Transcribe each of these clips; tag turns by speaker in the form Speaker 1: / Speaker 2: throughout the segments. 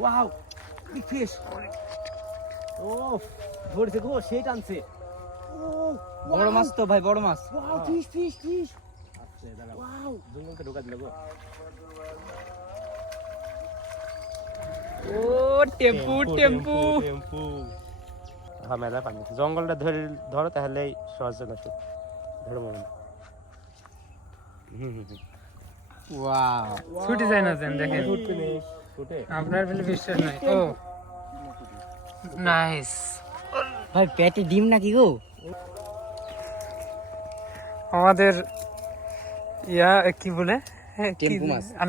Speaker 1: Wow big fish ও ধরেছে গো সেই টানছে।
Speaker 2: বড় মাছ তো ভাই বড় মাছ।
Speaker 1: ওয়াও ফিশ ফিশ ফিশ আচ্ছা দাঁড়াও। ওয়াও জঙ্গলকে ঢোকা দিল গো।
Speaker 3: ও টেম্পু টেম্পু
Speaker 4: টেম্পু। হ্যাঁ মেলা পানি জঙ্গলটা ধরে ধরো তাহলেই সহজ না ধরো মনে
Speaker 2: ওয়াও
Speaker 3: ছুটে যায় না যেন দেখেন আপনার বলে বিশ্বাস নাই। ও নাইস।
Speaker 2: ভাই পেটে ডিম নাকি গো?
Speaker 3: আমাদের ইয়া কি বলে? হ্যাঁ,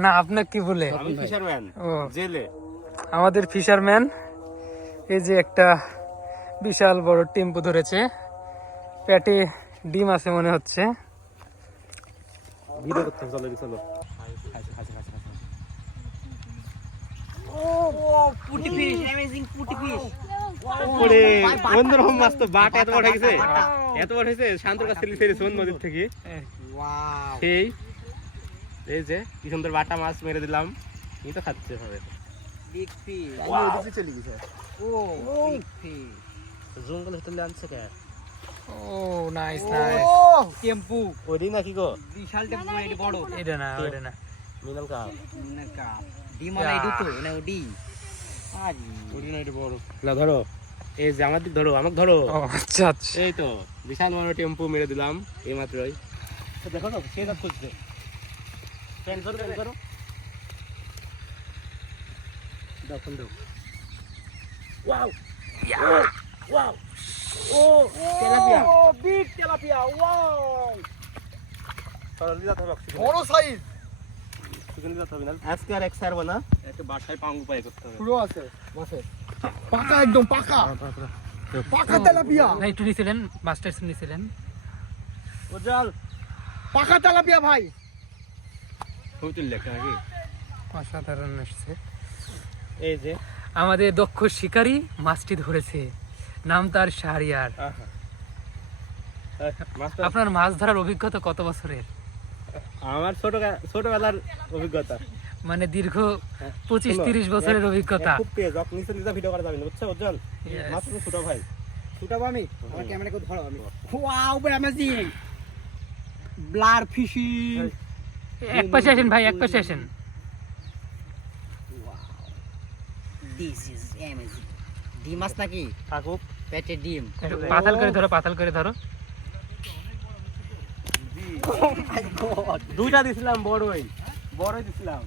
Speaker 3: না আপনার কি বলে?
Speaker 4: ফিশারম্যান জেলে।
Speaker 3: আমাদের ফিশারম্যান এই যে একটা বিশাল বড় টেম্পু ধরেছে। পেটে ডিম আছে মনে হচ্ছে।
Speaker 4: ভিডিও করতে চলো চলো।
Speaker 2: পুটি ফিশ অ্যামেজিং পুটি ফিশ
Speaker 4: ওরে অন্যরকম মাছ তো বাট এত বড় হয়ে এত বড় হয়েছে শান্তর কাছ ফেরেছে অন্য নদীর থেকে। সেই এই যে কি সুন্দর বাটা মাছ মেরে দিলাম। এই তো খাচ্ছে হবে
Speaker 2: বিগ ফিশ
Speaker 4: চলে গেছে।
Speaker 2: ও বিগ ফিশ
Speaker 4: জঙ্গল হোটেলে আনছে কে?
Speaker 3: ও নাইস নাইস
Speaker 2: টেম্পু
Speaker 4: ওইটাই নাকি গো?
Speaker 2: বিশাল টেম্পু এটা বড়।
Speaker 3: এটা না এটা না।
Speaker 4: মিনাল কাপ।
Speaker 2: ডিম আলাই দুটো না ওডি আরে।
Speaker 4: না এটা বড়। না ধরো। এই যে আমার দিক ধরো আমাকে ধরো।
Speaker 3: আচ্ছা আচ্ছা।
Speaker 4: এই তো বিশাল বড় টেম্পু মেরে দিলাম এই মাত্রই। তো দেখো তো সে করো দাও ফোন দাও। ওয়াও ওয়াও ও তেলাপিয়া।
Speaker 1: বিগ তেলাপিয়া ওয়াও
Speaker 4: ধরো ধরো
Speaker 1: বড় সাইজ
Speaker 4: চিকেন লিদা হবে না। আজকে আর এক সারবো না। একটা বাসায় পাঙ্গু পাই করতে হবে।
Speaker 1: পুরো আছে। বসে। পাকা একদম পাকা। পাকা তেলাপিয়া।
Speaker 3: না একটু নিছিলেন মাস্টার্স নিছিলেন
Speaker 4: ও
Speaker 1: পাকা তেলাপিয়া ভাই।
Speaker 4: হইতুল লেখা নাকি?
Speaker 3: অসাধারণ এসছে
Speaker 4: এই যে।
Speaker 3: আমাদের দক্ষ শিকারী মাছটি ধরেছে। নাম তার শাহরিয়ার। আপনার মাছ ধরার অভিজ্ঞতা কত বছরের?
Speaker 4: আমার ছোট ছোটবেলার অভিজ্ঞতা।
Speaker 3: মানে দীর্ঘ
Speaker 4: হ্যাঁ,
Speaker 3: পঁচিশ তিরিশ বছরের অভিজ্ঞতা।
Speaker 4: খুব তেজ। অক নিচে নিচে ভিডিও করা যাবে না বুঝছ. মাছ তুমি ছোট ভাই।
Speaker 1: ছুটাবো আমি? আমার ক্যামেরা করে ধরো আমি। ওয়াও অ্যামেজিং ব্লার ফিশিং
Speaker 3: এক পাশে আসেন ভাই এক পাশে আসেন।
Speaker 2: দিস ইজ অ্যামেজিং ডিম মাছ নাকি?
Speaker 4: থাকুক।
Speaker 2: পেটে ডিম।
Speaker 3: পাতাল করে ধরো পাতাল করে ধরো।
Speaker 4: দুইটা দিছিলাম বড়ই। বড়ই দিছিলাম।